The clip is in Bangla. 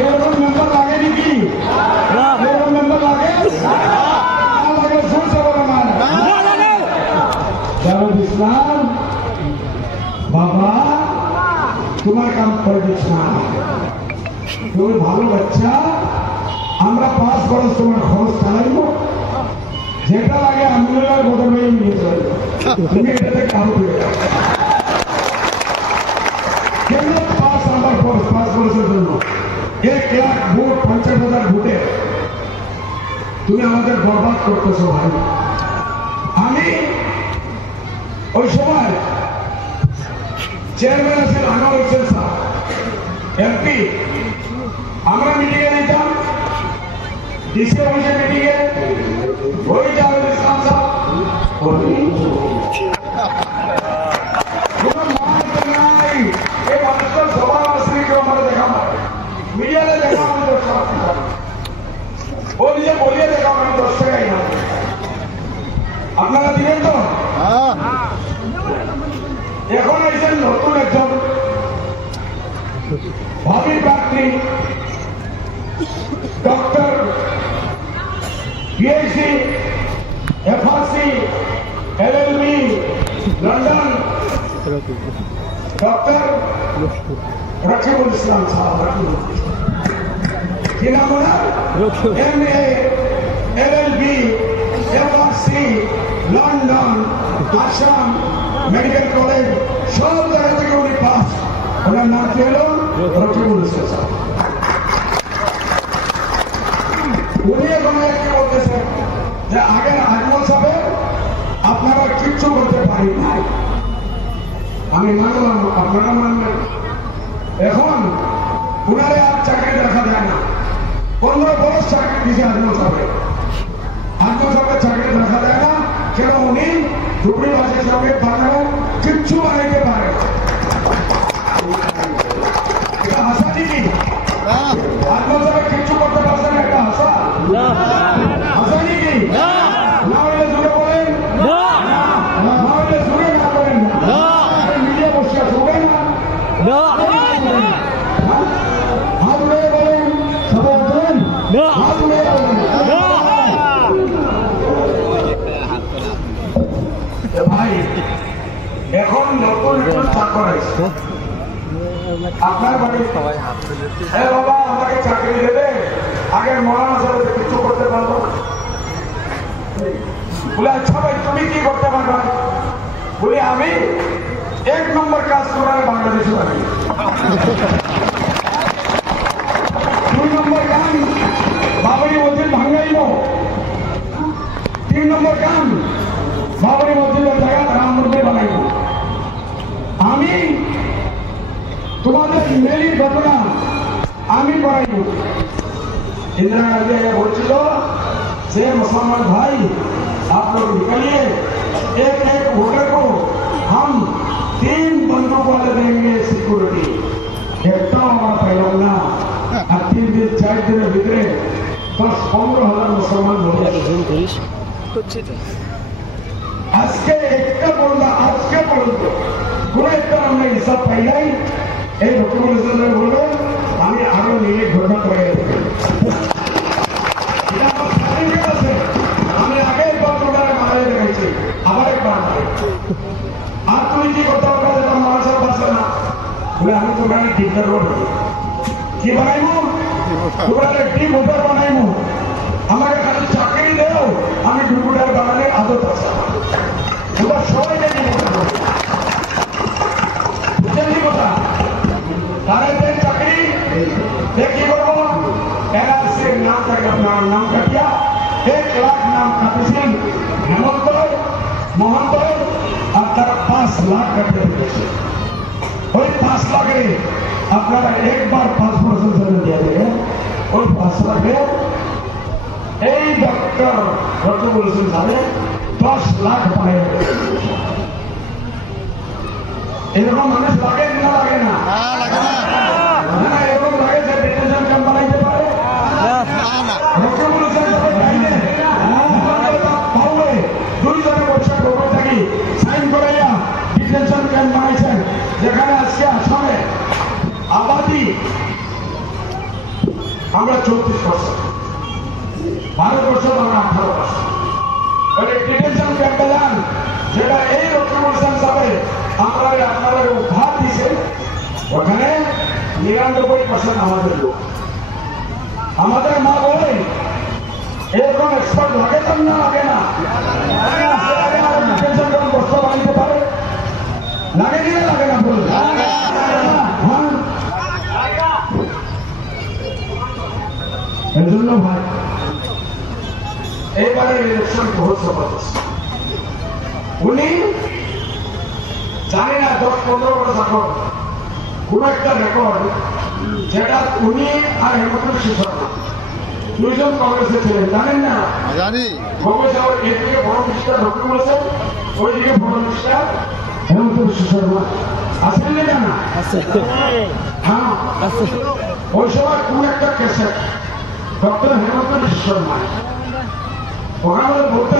এরকম মেম্বার লাগে নাকি? এরকম মেম্বার লাগে? লাগে শুনছে বলো না? জাভেদ ইসলাম বাবা তোমার কাম করে দিস না, তুমি ভালো বাচ্চা, আমরা 5 বছর তোমার খরচ চালাইব, যেটা লাগে আন্দোলনের বদলে নিয়ে যাই, তুমি এটাতে কারো পেয়ে যাও। কেন 5 নাম্বার খরচ 5 বছরের জন্য 1 লাখ ভোট 50,000 ভোটে তুমি আমাদের বরবাদ করতেছো ভাই। আমি ওই সময় চেয়ারম্যান আছেন আনোয়ার হোসেন স্যার এমপি, আমরা মিটিংয়ে নিতাম ডিসি অফিসে মিটিংয়ে, ওই জাভেদ ইসলাম স্যার এই মানুষটার সবার আসলে কেউ আমরা দেখা মিডিয়াতে দেখা আমাদের ও নিজে বলিয়ে দেখা আমি 10 টাকাই না, আপনারা দিবেন তো? এখন এসেছেন নতুন একজন ভাবি প্রার্থী doctor PhD FRC LLB London doctor Rakibul Islam সাহেব, কি নাম ওনার? MA LLB FRC London Assam medical college সব জায়গা থেকে উনি পাস। ওনার নাম কি হলো? রকিবুল ইসলাম সাহেব। উনি এখন কি বলতেছেন যে আগের আজমল সাহেব আপনারা কিচ্ছু করতে পারি নাই, আমি মানলাম, আপনারা মানলেন। এখন উনারে আর চাকরি দেখা যায় না, 15 বছর চাকরি দিয়েছে আজমল সাহেব, আজমল সাহেবের চাকরি দেখা যায় না কেন? উনি ধুবড়িবাসীর সঙ্গে বানানো কিচ্ছু বানাইতে পারে না। এটা আশা ঠিকই আজমল সাহেব কিচ্ছু করতে পারছে না, একটা আশা আশা নাকি? না হইলে জুড়ে বলেন, না হইলে জুড়ে না করেন না, মিডিয়া বসে শুবে না, হাত উড়ে বলেন, সবাই বলেন হাত উড়ে বলেন। ভাই এখন নতুন একজন চাকর আছে আপনার বাড়ি, হ্যাঁ বাবা আমাকে চাকরি দেবে, আগের মরানা সাহেব কিছু করতে পারবো বলে, আচ্ছা ভাই তুমি কি করতে পারবা? বলি আমি 1 নম্বর কাজ করার বাংলাদেশে পারি, 2 নম্বর কাম বাবরি মসজিদ ভাঙাইব, 3 নম্বর কাম বাবরি মসজিদের জায়গা রাম মন্দির বানাইব। আমি তোমাদের মেলির ঘটনা আমি করাইব। इंदिरा गांधी आगे बोल से मुसलमान भाई आप लोग निकलिए, एक एक वोटर को हम 3 बंदूक वाले देंगे सिक्योरिटी, एकटा हमारा पहला ना 3 दिन 4 दिन भीतर 10-15,000 मुसलमान हो गए। आज के एक बंदा आज के बंदा पूरा एक हमने हिसाब पाई এই রকিবুল ইসলাম বলবে আমি আরো নিয়ে ঘোষণা করে আমি আগে একবার তোমার মারাই রেখেছি, আবার একবার আর তুমি কি করতে পারবে? মানুষের পারছে না বলে আমি তোমার ডিক্টার করবো, কি বানাইবো? তোমার ডিপ ভোটার বানাইবো, আমাকে খালি চাকরি দেও, আমি ডুবুটার বানালে আদত আছে, তোমার সবাই দেখি বুঝছেন কি কথা? তারা চাকরি দেখি করবো এনআরসির নাম থাকে, আপনার নাম কাটিয়া 1 লাখ নাম কাটিয়েছেন হেমন্ত মহন্ত, আর তারা 5 লাখ কাটিয়ে দিয়েছে। ওই 5 লাখে আপনারা একবার 5 বছর জন্য দিয়ে দেবেন, ওই 5 লাখে এই ডক্টর রকিবুল ইসলাম সাহেব 10 লাখ পায়। এরকম মানুষ লাগে না? লাগে না? এরকম লাগে যে ডিটেনশন ক্যাম্প বানাইতে পারে? রকিবুল ইসলাম পাবে 2 জনে বসে খবর থাকি সাইন করাইয়া ডিটেনশন ক্যাম্প বানাইছেন, যেখানে আজকে আসামে আবাদি আমরা 34%, ভারতবর্ষ আমরা 18%। ডিটেনশন ক্যাম্পে যান, যেটা এই রক্ষণাবেক্ষণ সাথে আপনারা উদ্ধার দিয়েছে, ওখানে 99% আমাদের লোক। আমাদের মা বলে এরকম এক্সপার্ট লাগে তো না, লাগে না? ডিটেনশন ক্যাম্প বস্তা বানাইতে পারে, লাগে কি না লাগে না? বলুন। এই জন্য ভাই এইবারের ইলেকশন বহুত জবরদস্ত। উনি জানি না 10-15 বছর আগর কোন একটা রেকর্ড, যেটা উনি আর হেমন্ত বিশ্ব শর্মা দুইজন কংগ্রেসে ছিলেন, জানেন না? কংগ্রেস আবার এদিকে বড় মিনিস্টার ডক্টর বলেছেন, ওইদিকে বড় মিনিস্টার হেমন্ত বিশ্ব শর্মা আছেন না? হ্যাঁ, ওই সময় কোন একটা কেসে ডক্টর হেমন্ত বিশ্ব শর্মা ওখানে বলতে